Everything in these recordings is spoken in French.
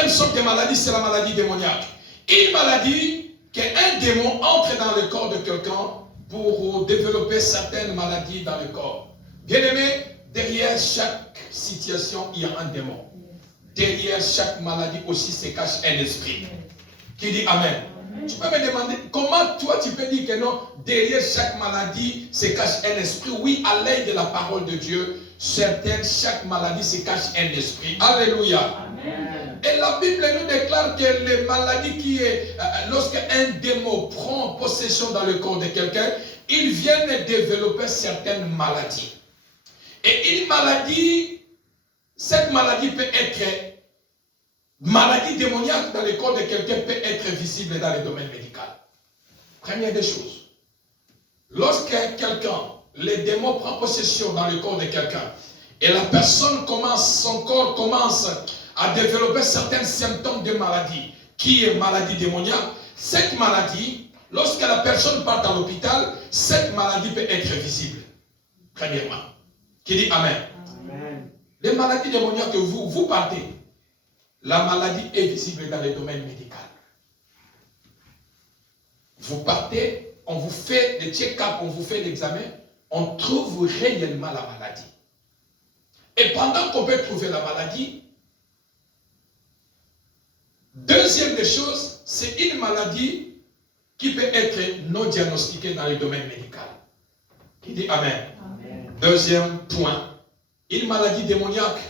quatrième sorte de maladie, c'est la maladie démoniaque. Une maladie qu'un démon entre dans le corps de quelqu'un pour développer certaines maladies dans le corps. Bien-aimé, derrière chaque situation, il y a un démon. Derrière chaque maladie aussi se cache un esprit. Qui dit Amen? Tu peux me demander, comment toi tu peux dire que non, derrière chaque maladie se cache un esprit? Oui, à l'aide de la parole de Dieu, chaque maladie se cache un esprit. Alléluia. Amen. Et la Bible nous déclare que les maladies qui est, lorsque un démon prend possession dans le corps de quelqu'un, il vient de développer certaines maladies. Et une maladie, cette maladie peut être maladie démoniaque dans le corps de quelqu'un, peut être visible dans le domaine médical. Première des choses, lorsque quelqu'un, le démon prend possession dans le corps de quelqu'un, et la personne commence, son corps commence à développer certains symptômes de maladie, qui est maladie démoniaque, cette maladie, lorsque la personne part à l'hôpital, cette maladie peut être visible. Premièrement. Qui dit Amen. Amen. Les maladies démoniaques que vous partez, la maladie est visible dans le domaine médical. Vous partez, on vous fait des check-up, on vous fait l'examen, on trouve réellement la maladie. Et pendant qu'on peut trouver la maladie, deuxième des choses, c'est une maladie qui peut être non diagnostiquée dans le domaine médical. Qui dit Amen. Amen. Deuxième point, une maladie démoniaque,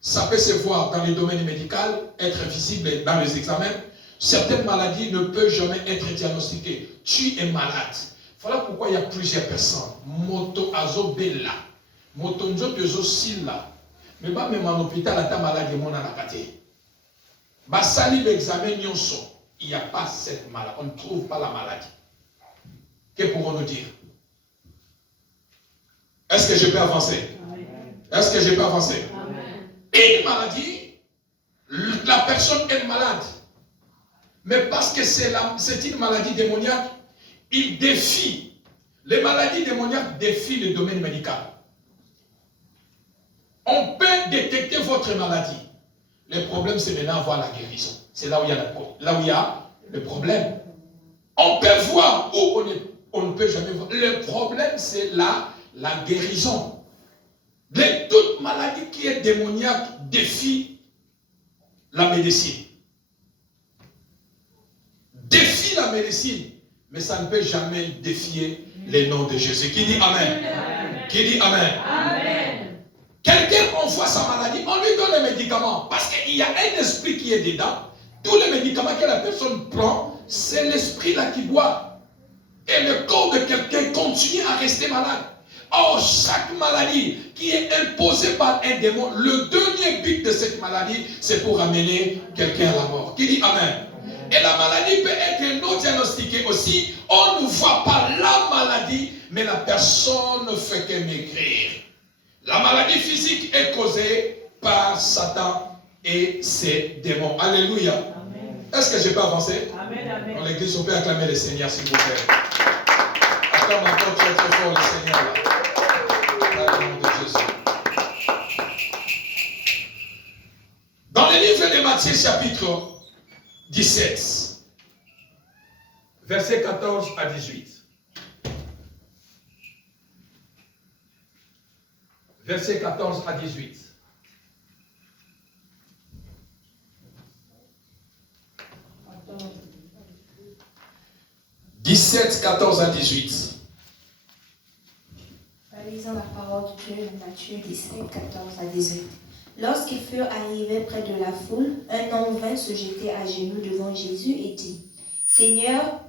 ça peut se voir dans le domaine médical, être visible dans les examens. Certaines maladies ne peuvent jamais être diagnostiquées. Tu es malade. Voilà pourquoi il y a plusieurs personnes. Moto azo bella. Moto njoto silla. Mais pas même en hôpital, à ta maladie, mon anakate. Basali l'examen nyonso. Il n'y a pas cette maladie. On ne trouve pas la maladie. Que pourrons-nous dire? Est-ce que je peux avancer? Est-ce que je peux avancer? Une maladie, la personne est malade. Mais parce que c'est une maladie démoniaque, il défie. Les maladies démoniaques défient le domaine médical. On peut détecter votre maladie. Le problème, c'est maintenant avoir la guérison. C'est là où il y a le problème. On peut voir ou on ne peut jamais voir. Le problème, c'est la guérison. De toute maladie qui est démoniaque défie la médecine. Défie la médecine, mais ça ne peut jamais défier les noms de Jésus. Qui dit Amen? Amen. Qui dit Amen? Amen. Quelqu'un envoie sa maladie, on lui donne les médicaments, parce qu'il y a un esprit qui est dedans. Tous les médicaments que la personne prend, c'est l'esprit là qui boit. Et le corps de quelqu'un continue à rester malade. Or, chaque maladie qui est imposée par un démon, le dernier but de cette maladie, c'est pour amener quelqu'un à la mort. Qui dit Amen? Et la maladie peut être non diagnostiquée aussi. On ne voit pas la maladie, mais la personne ne fait que maigrir. La maladie physique est causée par Satan et ses démons. Alléluia. Est-ce que je peux avancer? Amen. Dans l'église, on peut acclamer le Seigneur, s'il vous plaît. Acclame encore très très fort le Seigneur là. Dans le nom de Jésus. Dans le livre de Matthieu chapitre 17, versets 14 à 18. Versets 14 à 18. « 17, 14 à 18. » Lisons la parole de Dieu, Matthieu 17, 14 à 18. Lorsqu'ils furent arrivés près de la foule, un homme vint se jeter à genoux devant Jésus et dit, « Seigneur,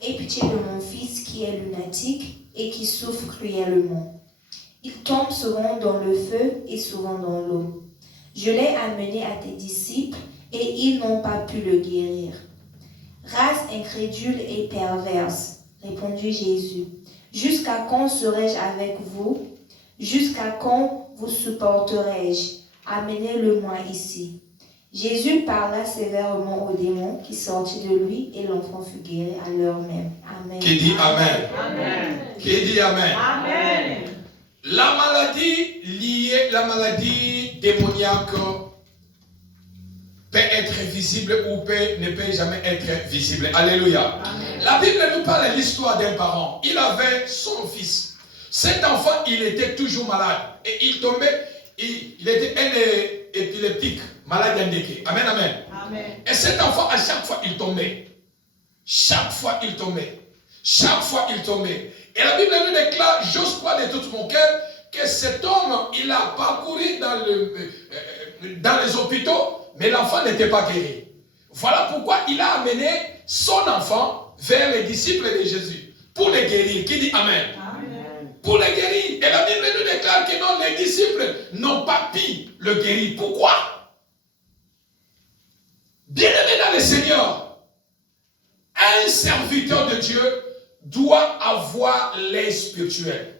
aie pitié de mon fils qui est lunatique et qui souffre cruellement. Il tombe souvent dans le feu et souvent dans l'eau. Je l'ai amené à tes disciples et ils n'ont pas pu le guérir. » « Race incrédule et perverse, répondit Jésus. Jusqu'à quand serai-je avec vous? Jusqu'à quand vous supporterai-je? Amenez-le-moi ici. Jésus parla sévèrement au démon qui sortit de lui et l'enfant fut guéri à l'heure même. Amen. Qui dit Amen? Amen. Qui dit Amen? Amen. La maladie liée, la maladie démoniaque peut être visible ou ne peut jamais être visible. Alléluia. Amen. La Bible nous parle de l'histoire d'un parent. Il avait son fils. Cet enfant, il était toujours malade. Et il tombait, il était un épileptique, malade d'Indéké. Amen, amen. Amen. Et cet enfant, à chaque fois, il tombait. Chaque fois, il tombait. Chaque fois, il tombait. Et la Bible nous déclare, j'ose croire de tout mon cœur, que cet homme, il a parcouru dans les hôpitaux, mais l'enfant n'était pas guéri. Voilà pourquoi il a amené son enfant vers les disciples de Jésus, pour les guérir. Qui dit Amen? Amen. Pour les guérir. Et la Bible nous déclare que non, les disciples n'ont pas pu le guérir. Pourquoi? Bien-aimé dans le Seigneur, un serviteur de Dieu doit avoir l'œil spirituel.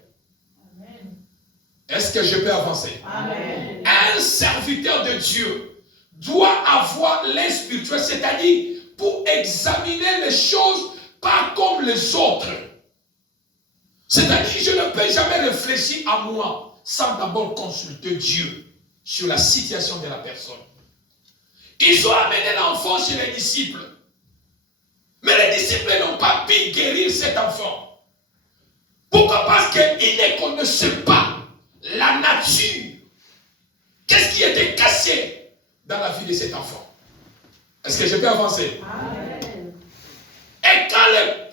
Est-ce que je peux avancer? Amen. Un serviteur de Dieu doit avoir l'œil spirituel, c'est-à-dire pour examiner les choses pas comme les autres. C'est-à-dire je ne peux jamais réfléchir à moi sans d'abord consulter Dieu sur la situation de la personne. Ils ont amené l'enfant chez les disciples. Mais les disciples n'ont pas pu guérir cet enfant. Pourquoi? Parce qu'ils ne connaissaient pas la nature. Qu'est-ce qui était caché dans la vie de cet enfant? Est-ce que je peux avancer? Amen. Et quand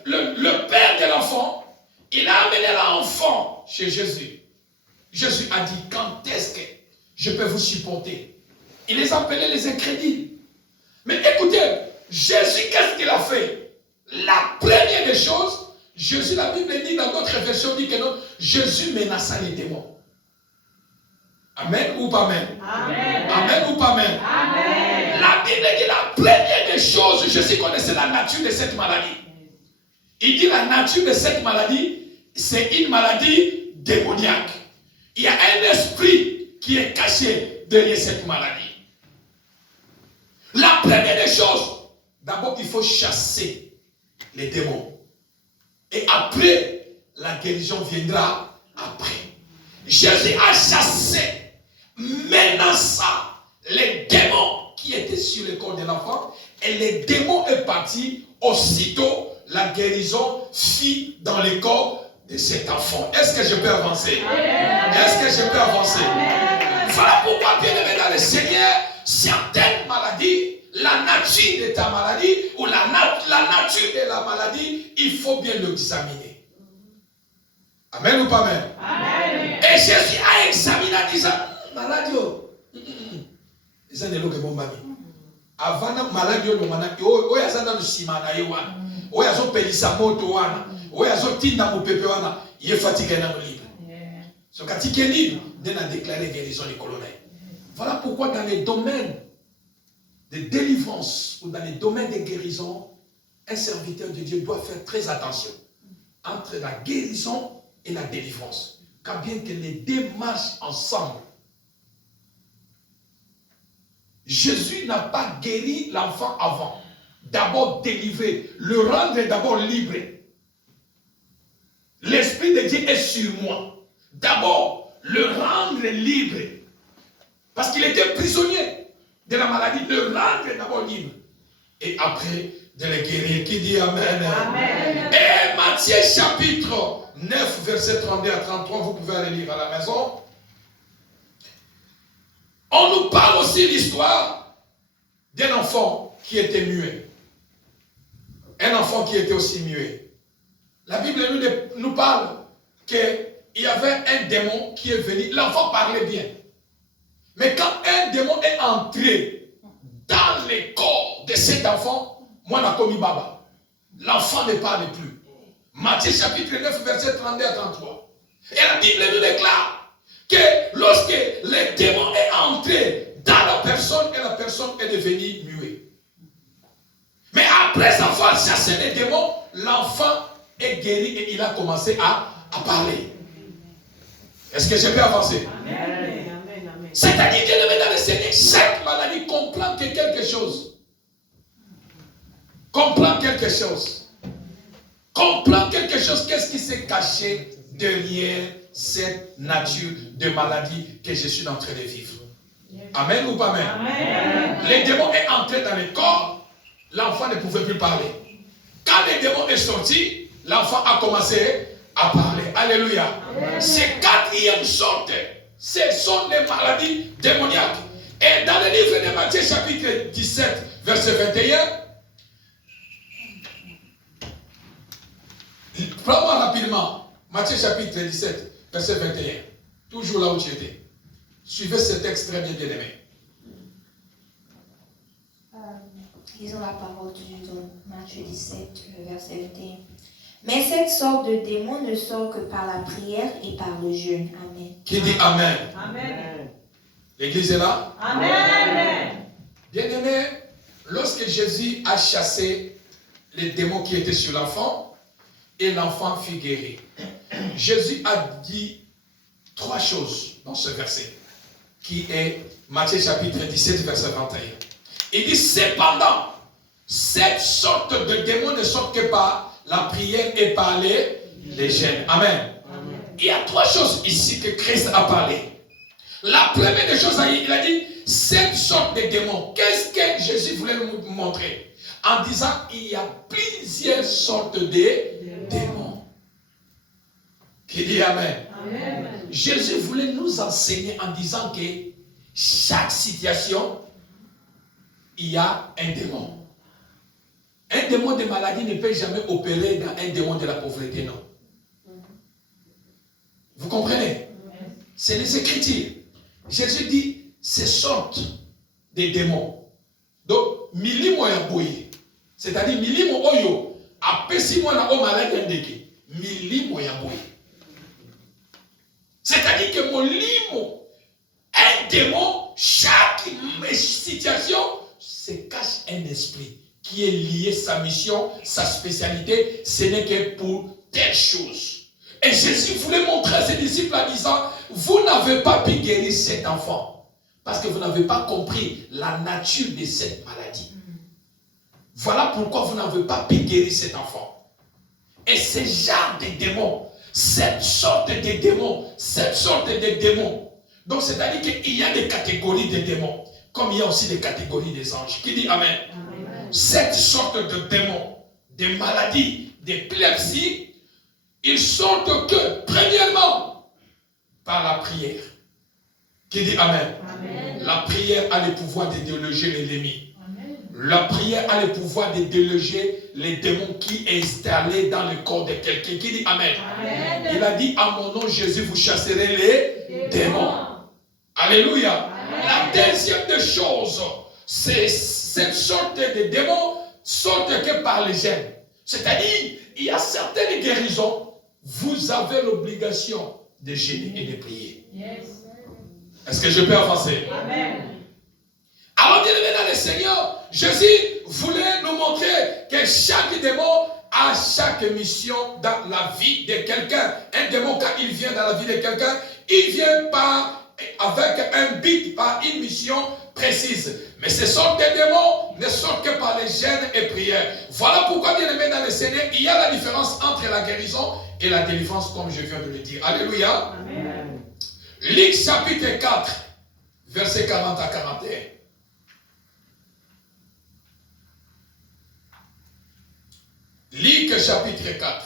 le père de l'enfant, il a amené l'enfant chez Jésus, Jésus a dit, quand est-ce que je peux vous supporter? Il les appelait les incrédules. Mais écoutez, Jésus, qu'est-ce qu'il a fait? La première des choses, Jésus, la Bible dit dans notre version, dit que non, Jésus menaça les démons. Amen ou pas amen? Amen. Amen ou pas amen? Amen. La Bible dit la première des choses, Jésus connaissait la nature de cette maladie. Il dit la nature de cette maladie, c'est une maladie démoniaque. Il y a un esprit qui est caché derrière cette maladie. La première des choses, d'abord il faut chasser les démons. Et après, la guérison viendra après. Jésus a chassé, menaça les démons qui étaient sur le corps de l'enfant. Et les démons est parti. Aussitôt, la guérison fit dans le corps de cet enfant. Est-ce que je peux avancer? Est-ce que je peux avancer? Voilà pourquoi, bien aimé dans le Seigneur, certaines maladies, la nature de ta maladie ou la nature de la maladie, il faut bien l'examiner. Amen ou pas amen? Amen. Et Jésus a examiné en disant, maladie, ils ont des bon bami. Avant la maladie, on a dit, oh, il y a dans le ciment, oh, il y a un pélissa moto, oh, il y a un tinda mon pépé, il est fatigué dans le livre. Ce qui est libre, il a déclaré guérison des colonels. Voilà pourquoi dans les domaines de délivrance ou dans les domaines de guérison, un serviteur de Dieu doit faire très attention entre la guérison et la délivrance. Car bien que les deux marchent ensemble, Jésus n'a pas guéri l'enfant avant. D'abord délivré, le rendre d'abord libre. L'Esprit de Dieu est sur moi. D'abord, le rendre libre. Parce qu'il était prisonnier de la maladie, le rendre d'abord libre. Et après, de le guérir. Qui dit Amen? Amen. Et Matthieu chapitre 9, verset 32 à 33, vous pouvez aller lire à la maison. On nous parle aussi l'histoire d'un enfant qui était muet. Un enfant qui était aussi muet. La Bible nous parle qu'il y avait un démon qui est venu. L'enfant parlait bien. Mais quand un démon est entré dans le corps de cet enfant, moi, n'a commis baba. L'enfant ne parle plus. Matthieu chapitre 9, verset 32 à 33. Et la Bible nous déclare que lorsque le démon est entré dans la personne et la personne est devenue muette. Mais après avoir chassé les démons, l'enfant est guéri et il a commencé à parler. Est-ce que je peux avancer? Amen. C'est-à-dire que dans le Seigneur, chaque maladie comprend que quelque chose. Comprend quelque chose. Comprend quelque chose. Qu'est-ce qui s'est caché derrière cette nature de maladie que je suis en train de vivre? Amen ou pas amen? Amen. Les démons est entré dans le corps, l'enfant ne pouvait plus parler. Quand les démons est sorti, l'enfant a commencé à parler. Alléluia. Ces quatrième sorte, ce sont les maladies démoniaques. Et dans le livre de Matthieu chapitre 17, verset 21, prends-moi rapidement, Matthieu chapitre 17, verset 21, toujours là où tu étais. Suivez ce texte très bien aimé. Lisons la parole de Dieu dans Matthieu 17, verset 21. Mais cette sorte de démon ne sort que par la prière et par le jeûne. Amen. Qui dit Amen? Amen. L'église est là? Amen. Bien-aimé, lorsque Jésus a chassé les démons qui étaient sur l'enfant, et l'enfant fut guéri, Jésus a dit 3 choses dans ce verset, qui est Matthieu chapitre 17, verset 21. Il dit, cependant, cette sorte de démon ne sort que par la prière et par les jeûnes. Amen. Amen. Il y a 3 choses ici que Christ a parlé. La première des choses, il a dit, cette sorte de démon, qu'est-ce que Jésus voulait nous montrer? En disant, il y a plusieurs sortes de démons. Qui dit Amen? Amen. Jésus voulait nous enseigner en disant que chaque situation, il y a un démon. Un démon de maladie ne peut jamais opérer dans un démon de la pauvreté, non. Vous comprenez? C'est les Écritures. Jésus dit, ces sortes de démons. Donc, milimo ya boye. C'est-à-dire, milimo oyo, apesi mwana o malade ndeke. Milimo ya boye. C'est-à-dire que mon limo, un démon, chaque situation, se cache un esprit qui est lié sa mission, sa spécialité, ce n'est que pour telle chose. Et Jésus voulait montrer à ses disciples en disant, vous n'avez pas pu guérir cet enfant, parce que vous n'avez pas compris la nature de cette maladie. Voilà pourquoi vous n'avez pas pu guérir cet enfant. Et ce genre de démons, cette sorte de démons, donc c'est-à-dire qu'il y a des catégories de démons, comme il y a aussi des catégories des anges. Qui dit Amen? Amen. Cette sorte de démons, des maladies, d'épilepsie, ils sortent que, premièrement, par la prière. Qui dit Amen? Amen. La prière a le pouvoir de déloger l'ennemi. Amen. La prière a le pouvoir de déloger les démons qui est installé dans le corps de quelqu'un. Qui dit Amen? Amen. Il a dit, à mon nom, Jésus, vous chasserez les démons. Alléluia. La deuxième des choses, c'est cette sorte de démons sortent que par les gènes. C'est-à-dire, il y a certaines guérisons, vous avez l'obligation de jeûner et de prier. Yes. Est-ce que je peux avancer? Amen. Alors, bien aimé dans le Seigneur, Jésus voulait nous montrer que chaque démon a chaque mission dans la vie de quelqu'un. Un démon, quand il vient dans la vie de quelqu'un, il vient pas avec un but, par une mission précise. Mais ce sortes de démons ne sortent que par les jeûnes et prières. Voilà pourquoi, bien aimé dans le Seigneur, il y a la différence entre la guérison et la délivrance, comme je viens de le dire. Alléluia. Amen. Luc chapitre 4, versets 40 à 41. Luc chapitre 4.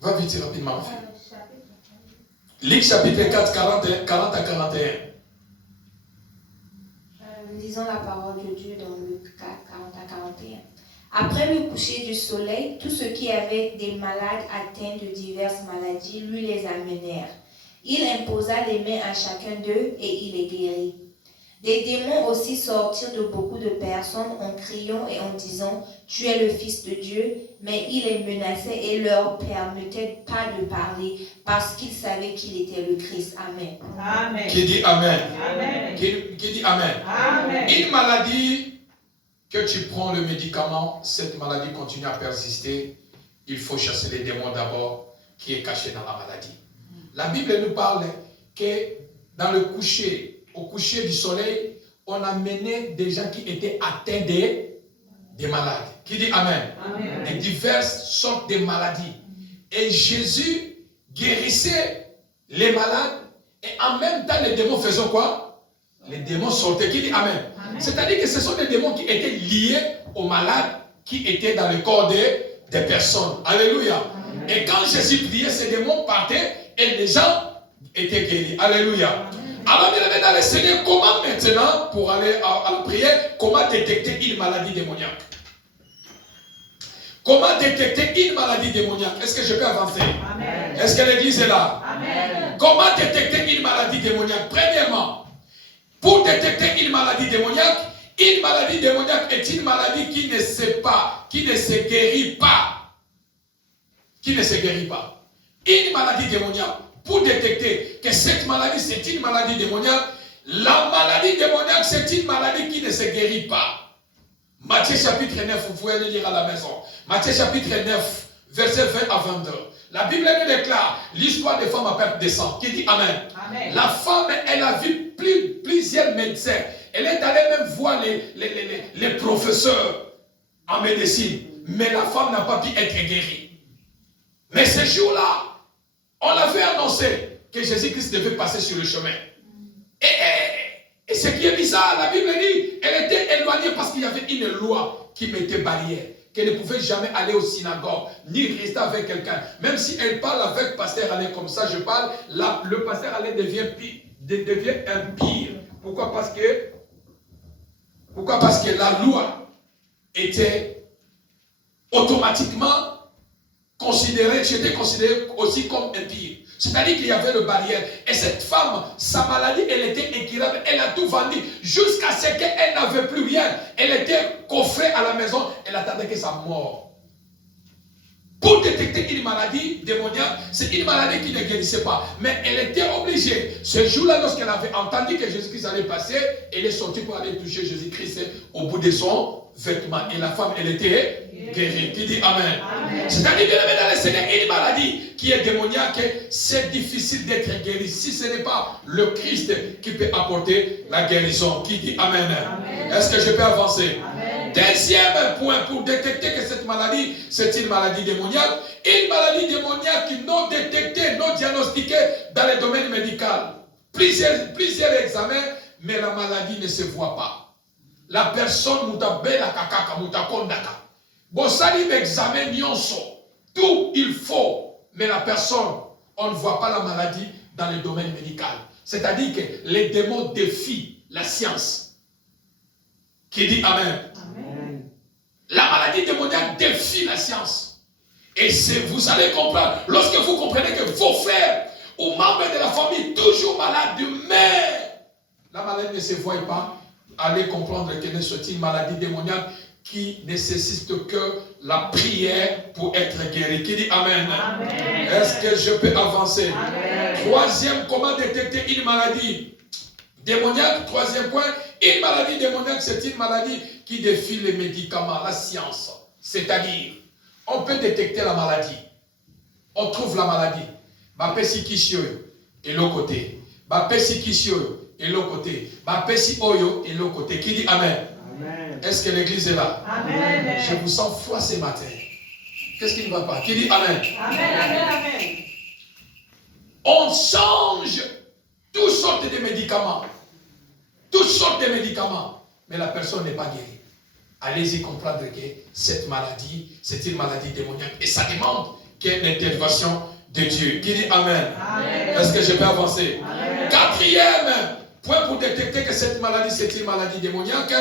Va vite rapidement. Luc chapitre 4, 40 à 41. Lisons la parole de Dieu dans Luc 4, 40 à 41. Après le coucher du soleil, tous ceux qui avaient des malades atteints de diverses maladies lui les amenèrent. Il imposa les mains à chacun d'eux et il les guérit. Des démons aussi sortirent de beaucoup de personnes en criant et en disant « Tu es le Fils de Dieu », mais il les menaçait et leur permettait pas de parler parce qu'ils savaient qu'il était le Christ. Amen. Amen. Qui dit Amen? Amen. Qui dit Amen? Amen. Une maladie, que tu prends le médicament, cette maladie continue à persister, il faut chasser les démons d'abord qui est caché dans la maladie. La Bible nous parle que dans le coucher, au coucher du soleil, on a mené des gens qui étaient atteints des malades. Qui dit Amen? Amen. Et diverses sortes de maladies. Et Jésus guérissait les malades et en même temps les démons faisaient quoi? Les démons sortaient. Qui dit Amen? Amen. C'est-à-dire que ce sont des démons qui étaient liés aux malades qui étaient dans le corps des personnes. Alléluia. Amen. Et quand Jésus priait, ces démons partaient et les gens étaient guéris. Alléluia. Alors, bien aimé dans le Seigneur, comment maintenant, pour aller à la prière, comment détecter une maladie démoniaque? Comment détecter une maladie démoniaque? Est-ce que je peux avancer? Amen. Est-ce que l'église est là? Amen. Comment détecter une maladie démoniaque? Premièrement, pour détecter une maladie démoniaque est une maladie qui ne sait pas, qui ne se guérit pas. Qui ne se guérit pas. Une maladie démoniaque, pour détecter que cette maladie c'est une maladie démoniaque, la maladie démoniaque c'est une maladie qui ne se guérit pas. Matthieu chapitre 9, vous pouvez le lire à la maison. Matthieu chapitre 9, verset 20 à 22. La Bible nous déclare l'histoire des femmes à perte de sang. Qui dit Amen. Amen. La femme, elle a vu plusieurs médecins. Elle est allée même voir les professeurs en médecine. Mais la femme n'a pas pu être guérie. Mais ce jour-là, on l'avait annoncé que Jésus-Christ devait passer sur le chemin. Et ce qui est bizarre, la Bible dit, elle était éloignée parce qu'il y avait une loi qui mettait barrière. Qu'elle ne pouvait jamais aller au synagogue, ni rester avec quelqu'un. Même si elle parle avec pasteur Alain comme ça, je parle, le pasteur Alain devient impire. Pourquoi? Parce que la loi était automatiquement considérée, j'étais considéré aussi comme impire. C'est-à-dire qu'il y avait le barrière. Et cette femme, sa maladie, elle était incurable. Elle a tout vendu jusqu'à ce qu'elle n'avait plus rien. Elle était coffrée à la maison. Elle attendait que sa mort. Pour détecter une maladie démoniaque, c'est une maladie qui ne guérissait pas. Mais elle était obligée. Ce jour-là, lorsqu'elle avait entendu que Jésus-Christ allait passer, elle est sortie pour aller toucher Jésus-Christ au bout de son vêtement. Et la femme, elle était guérie. Qui dit Amen. Amen. C'est-à-dire, bien aimé dans le Seigneur, une maladie qui est démoniaque, c'est difficile d'être guéri si ce n'est pas le Christ qui peut apporter la guérison. Qui dit Amen. Amen. Est-ce que je peux avancer? Amen. Deuxième point pour détecter que cette maladie, c'est une maladie démoniaque. Une maladie démoniaque non détectée, non diagnostiquée dans le domaine médical. Plusieurs examens, mais la maladie ne se voit pas. La personne mutabela kakaka mutakondaka. Bossali m'examen nyonso. Tout il faut, mais la personne, on ne voit pas la maladie dans le domaine médical. C'est-à-dire que les démons défient la science. Qui dit Amen. Amen. La maladie démoniaque défie la science. Et vous allez comprendre, lorsque vous comprenez que vos frères ou membres de la famille toujours malades, mais la maladie ne se voit pas, allez comprendre que c'est une maladie démoniaque qui nécessite que la prière pour être guéri. Qui dit Amen. Amen. Est-ce que je peux avancer? Amen. Troisième, comment détecter une maladie démoniaque? Troisième point, une maladie démoniaque, c'est une maladie qui défie les médicaments, la science. C'est-à-dire, on peut détecter la maladie. On trouve la maladie. Bapesi kishio et l'autre côté. Bapesi kishio et l'autre côté. Bapesi oyo et l'autre côté. Qui dit Amen. Amen. Est-ce que l'église est là? Amen. Je vous sens froid ce matin. Qu'est-ce qui ne va pas? Qui dit Amen. Amen. Amen. On change toutes sortes de médicaments. Toutes sortes de médicaments. Mais la personne n'est pas guérie. Allez-y comprendre que cette maladie, c'est une maladie démoniaque. Et ça demande qu'il y ait une intervention de Dieu. Qui dit Amen. Amen. Est-ce que je peux avancer? Amen. Quatrième point pour détecter que cette maladie, c'est une maladie démoniaque.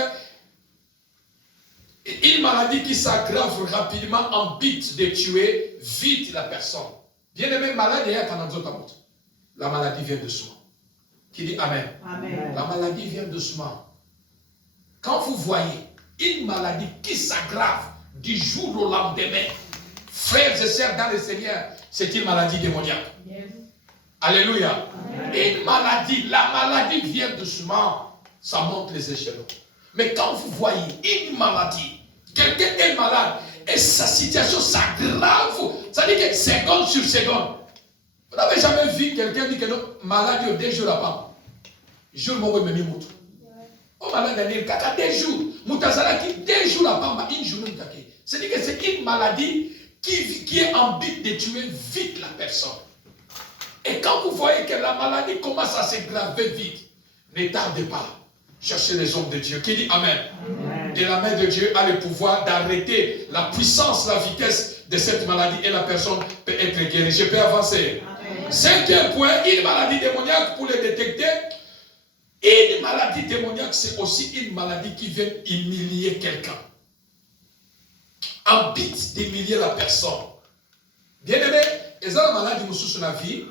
Une maladie qui s'aggrave rapidement en but de tuer vite la personne. Bien aimé, malade, la maladie vient doucement. Qui dit Amen. Amen. La maladie vient doucement. Quand vous voyez une maladie qui s'aggrave du jour au lendemain, frères et sœurs dans le Seigneur, c'est une maladie démoniaque. Yes. Alléluia. Amen. Une maladie, la maladie vient doucement, ça monte les échelons. Mais quand vous voyez une maladie, quelqu'un est malade et sa situation s'aggrave, ça dit que seconde sur seconde. Vous n'avez jamais vu quelqu'un dire que non, maladie au 2 jours à pas. Jour mon me Oh malade Daniel, kaka 2 jours. Moutazala qui 2 jours à pas, une journée mutake. C'est-à-dire que c'est une maladie qui est en but de tuer vite la personne. Et quand vous voyez que la maladie commence à s'aggraver vite, ne tardez pas. Cherchez les hommes de Dieu. Qui dit Amen. Amen. Et la main de Dieu a le pouvoir d'arrêter la puissance, la vitesse de cette maladie et la personne peut être guérie. Je peux avancer. Amen. Cinquième point, une maladie démoniaque pour le détecter. Une maladie démoniaque, c'est aussi une maladie qui vient humilier quelqu'un. En but d'humilier la personne. Bien aimé, et ça la maladie nous sous la vie,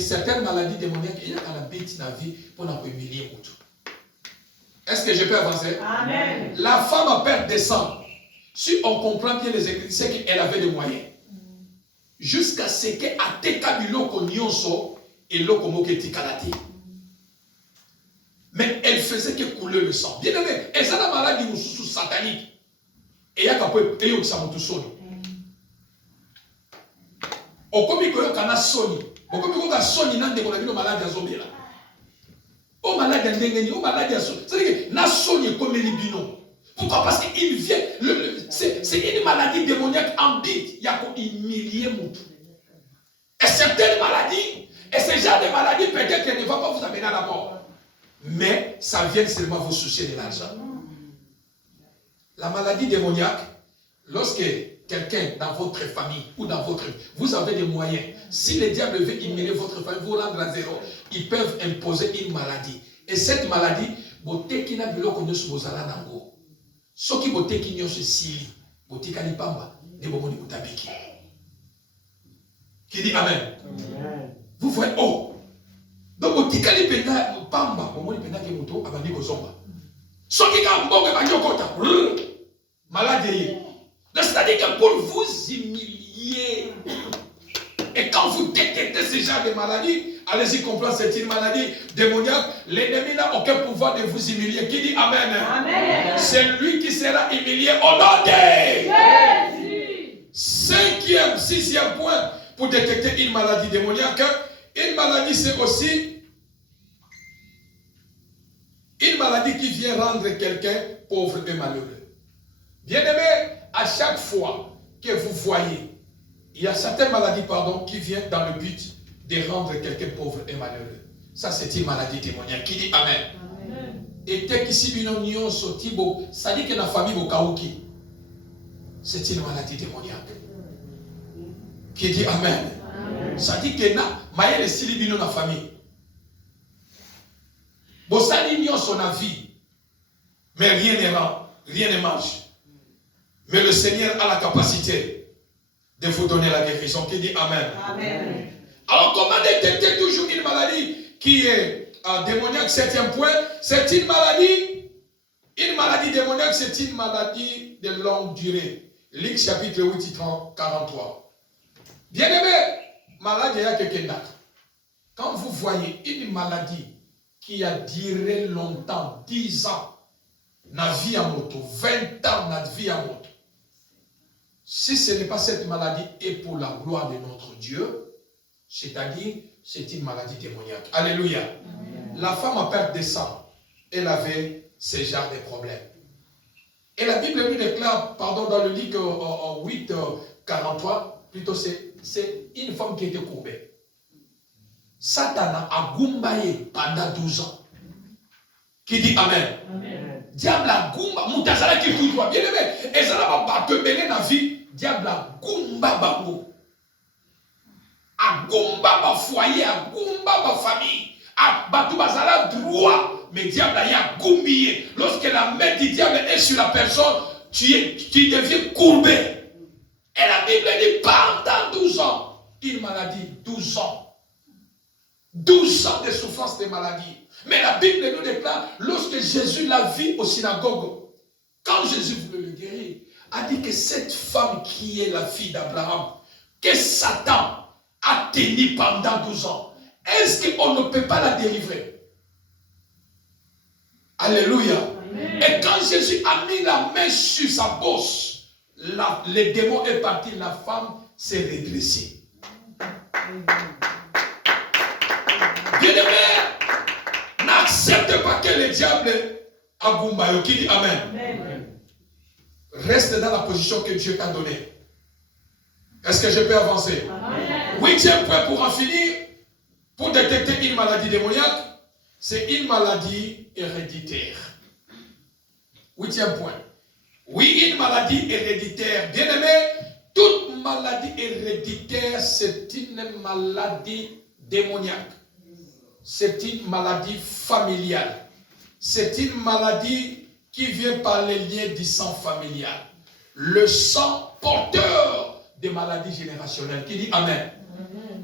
certaines maladies démoniaques, il y a un but dans la vie pour nous humilier pour tout. Est-ce que je peux avancer? Amen. La femme a perdu des sangs. Si on comprend bien les écrits, c'est qu'elle avait des moyens. Jusqu'à ce qu'elle ait biloko nyonso et loko moketi kalate. Mais elle faisait que couler le sang. Bien aimé, et ça la maladie nous sous satanique. Et il y a qu'un peu et il ça monte soni. Au comme koyo kana soni. Au comme koyo soni nande ko na bino maladie azobela. O maladie ndengeni, o maladie soni. C'est-à-dire que na soni comme libino. Pourquoi? Parce qu'il vient c'est une maladie démoniaque en but. Il y a qu'on humilier mon. Et certaines maladies, et ce genre de maladie peut-être qu'elle ne va pas vous amener à la mort. Mais ça vient seulement vous soucier de l'argent. La maladie démoniaque, lorsque quelqu'un dans votre famille ou dans votre... Vous avez des moyens. Si le diable veut humilier votre famille, vous rendre à zéro, ils peuvent imposer une maladie. Et cette maladie, beauté qui n'a pas connu ce bozala nango. Ce qui beauté qui n'y a ce sili, beauté kanipamba, des moments de boutabiki. Qui dit Amen. Vous voyez, oh. Donc, beauté kanipenda, pamba, moment de penda qui est moto, abandi kozomba. Ce qui a un bon kota, maladie. C'est-à-dire que pour vous humilier, et quand vous détectez ce genre de maladie, allez-y comprendre, c'est une maladie démoniaque, l'ennemi n'a aucun pouvoir de vous humilier. Qui dit Amen? Amen. C'est lui qui sera humilié au nom de Jésus. Sixième point pour détecter une maladie démoniaque. Une maladie, c'est aussi une maladie qui vient rendre quelqu'un pauvre et malheureux. Bien aimé, à chaque fois que vous voyez, il y a certaines maladies, qui viennent dans le but de rendre quelqu'un pauvre et malheureux. Ça, c'est une maladie démoniaque. Qui dit Amen. Amen. Et tel qu'ici, ça dit que la famille Bokauki, c'est une maladie démoniaque. Qui dit Amen. Amen. Ça dit que na le silibino na famille. Bosani nyon son avis, mais rien ne rend, rien ne marche. Mais le Seigneur a la capacité de vous donner la guérison. Qui dit Amen. Amen. Alors comment détecter toujours une maladie qui est démoniaque? Septième point, c'est une maladie démoniaque, c'est une maladie de longue durée. Luc chapitre 8, 43. Bien aimé, maladie il y a quelqu'un d'autre. Quand vous voyez une maladie qui a duré longtemps, 10 ans, na vie à moto, 20 ans, na vie à moto. Si ce n'est pas cette maladie et pour la gloire de notre Dieu, c'est-à-dire, c'est une maladie démoniaque. Alléluia. Amen. La femme a perdu des sangs. Elle avait ce genre de problèmes. Et la Bible lui déclare, dans le Luc 8, 43, plutôt c'est une femme qui était courbée. Satan a goumbaye pendant 12 ans. Qui dit Amen. Amen. Diable a goumba, moutazala qui tout droit. Bien aimé. Et ça n'a pas belé dans la vie. Diable a goumba bango. A goumba ma foyer, a goumba ma famille. A batou bazala droit. Mais diable a goumbié. Lorsque la main du diable est sur la personne, tu deviens courbé. Et la Bible dit pendant 12 ans. Une maladie, 12 ans. 12 ans de souffrance de maladie. Mais la Bible nous déclare, lorsque Jésus l'a vu au synagogue, quand Jésus voulait le guérir, a dit que cette femme qui est la fille d'Abraham, que Satan a tenu pendant 12 ans, est-ce qu'on ne peut pas la délivrer? Alléluia. Amen. Et quand Jésus a mis la main sur sa bosse, le démon est parti, la femme s'est redressée. Bien-aimé, n'accepte pas que le diable a goumbayo. Qui dit Amen. Amen. Reste dans la position que Dieu t'a donnée. Est-ce que je peux avancer? Amen. 8e point pour en finir, pour détecter une maladie démoniaque, c'est une maladie héréditaire. 8e point. Oui, une maladie héréditaire. Bien aimé, toute maladie héréditaire, c'est une maladie démoniaque. C'est une maladie familiale. C'est une maladie qui vient par les liens du sang familial. Le sang porteur des maladies générationnelles. Qui dit Amen.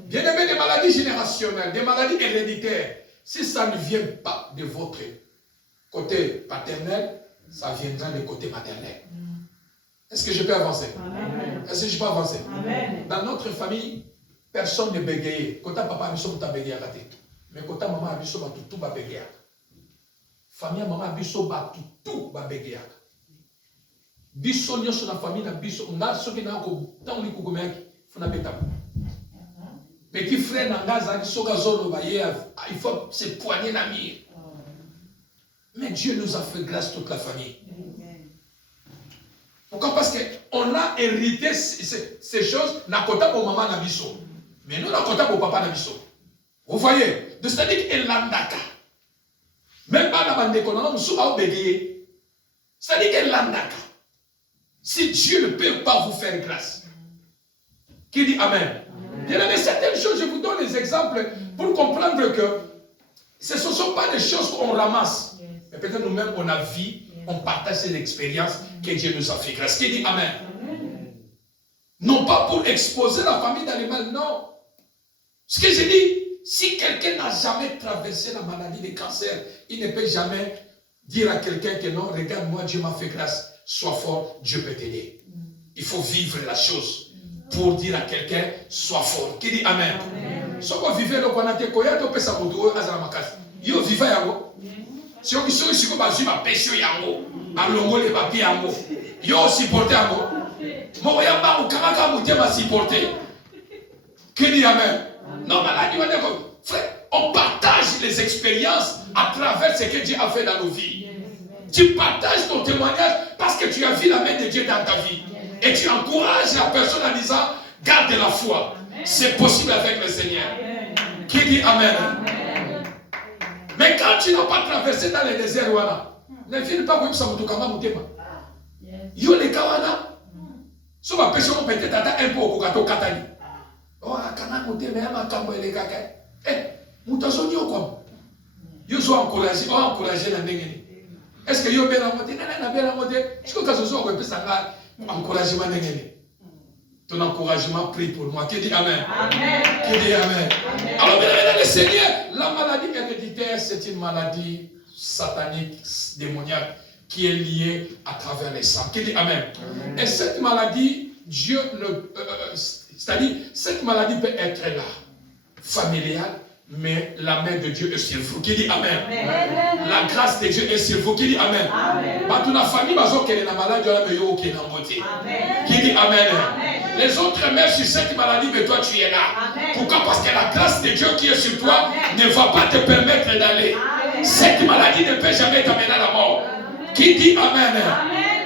Bien aimé, des maladies générationnelles, des maladies héréditaires, si ça ne vient pas de votre côté paternel, ça viendra du côté maternel. Est-ce que je peux avancer? Amen. Est-ce que je peux avancer? Amen. Dans notre famille, personne ne bégaye. Quand papa a mis ta bégaye à la tête. Mais quand maman a mis tout va bégayer. Famille maman a mis tout va bégayer. Biso nyo sur la famille na biso on a ce qui n'a ko tant li ko komeki funa beta. Petit frère na ngaza ki soka zolo ba ye il faut se poigner la mire. Mais Dieu nous a fait grâce toute la famille. Pourquoi? Parce que on a hérité ces choses na kota pour maman na biso. Mais nous na kota pour papa na biso. Vous voyez? De c'est-à-dire que landaka. Même pas na bande ko na musu a obéir. C'est-à-dire que landaka. Si Dieu ne peut pas vous faire grâce. Qui dit Amen? Il y a certaines choses, je vous donne des exemples pour comprendre que ce ne sont pas des choses qu'on ramasse. Mais peut-être nous-mêmes, on a vu, on partage ces expériences que Dieu nous a fait grâce. Qui dit Amen? Non pas pour exposer la famille dans le mal, non. Ce que je dis, si quelqu'un n'a jamais traversé la maladie de cancer, il ne peut jamais dire à quelqu'un que non, regarde, moi, Dieu m'a fait grâce. Sois fort, Dieu peut t'aider. Il faut vivre la chose pour dire à quelqu'un, sois fort. Qui dit Amen? Si on vivait le Kwanate Koya, on peut s'aboutir à Azaramakasi. Yo vivait yango. Si on dit que basu ma péché yango, alongo les papiers yango. Yo supporté yango. Moya ba ou kamaka mouté ma supporté. Qui dit Amen? Non, maladie, frère, on partage les expériences à travers ce que Dieu a fait dans nos vies. Tu partages ton témoignage parce que tu as vu la main de Dieu dans ta vie. Et tu encourages la personne en disant, garde la foi. C'est possible avec le Seigneur. Qui dit Amen? Mais quand tu n'as pas traversé dans les déserts, ne viens pas comme ça, yo les kawana. Si on va pêcher, on peut être un peu au kokato katani. Oh, kana moté, mais ma kambo et les kaka. Eh, moutazo nyo quoi. Yo sois encouragé, encouragé la nengeni. Est-ce que yo bien la moté? Non, bien la moté. Je crois que ce soit un encouragement nengeni. Ton encouragement prie pour moi. Qui dit Amen? Amen. Qui dit Amen? Amen. Alors, bien le Seigneur, la maladie héréditaire, c'est une maladie satanique, démoniaque, qui est liée à travers les sangs. Qui dit Amen? Amen. Et cette maladie, Dieu ne. C'est-à-dire, cette maladie peut être là, familiale, mais la main de Dieu est sur vous. Qui dit Amen? Amen. La grâce de Dieu est sur vous. Qui dit Amen? Amen. Toute la famille, qui est malade, qui est en beauté. Qui dit Amen? Amen. Les autres mères sur cette maladie, mais toi tu es là. Amen. Pourquoi? Parce que la grâce de Dieu qui est sur toi ne va pas te permettre d'aller. Cette maladie ne peut jamais t'amener à la mort. Amen. Qui dit Amen? Amen.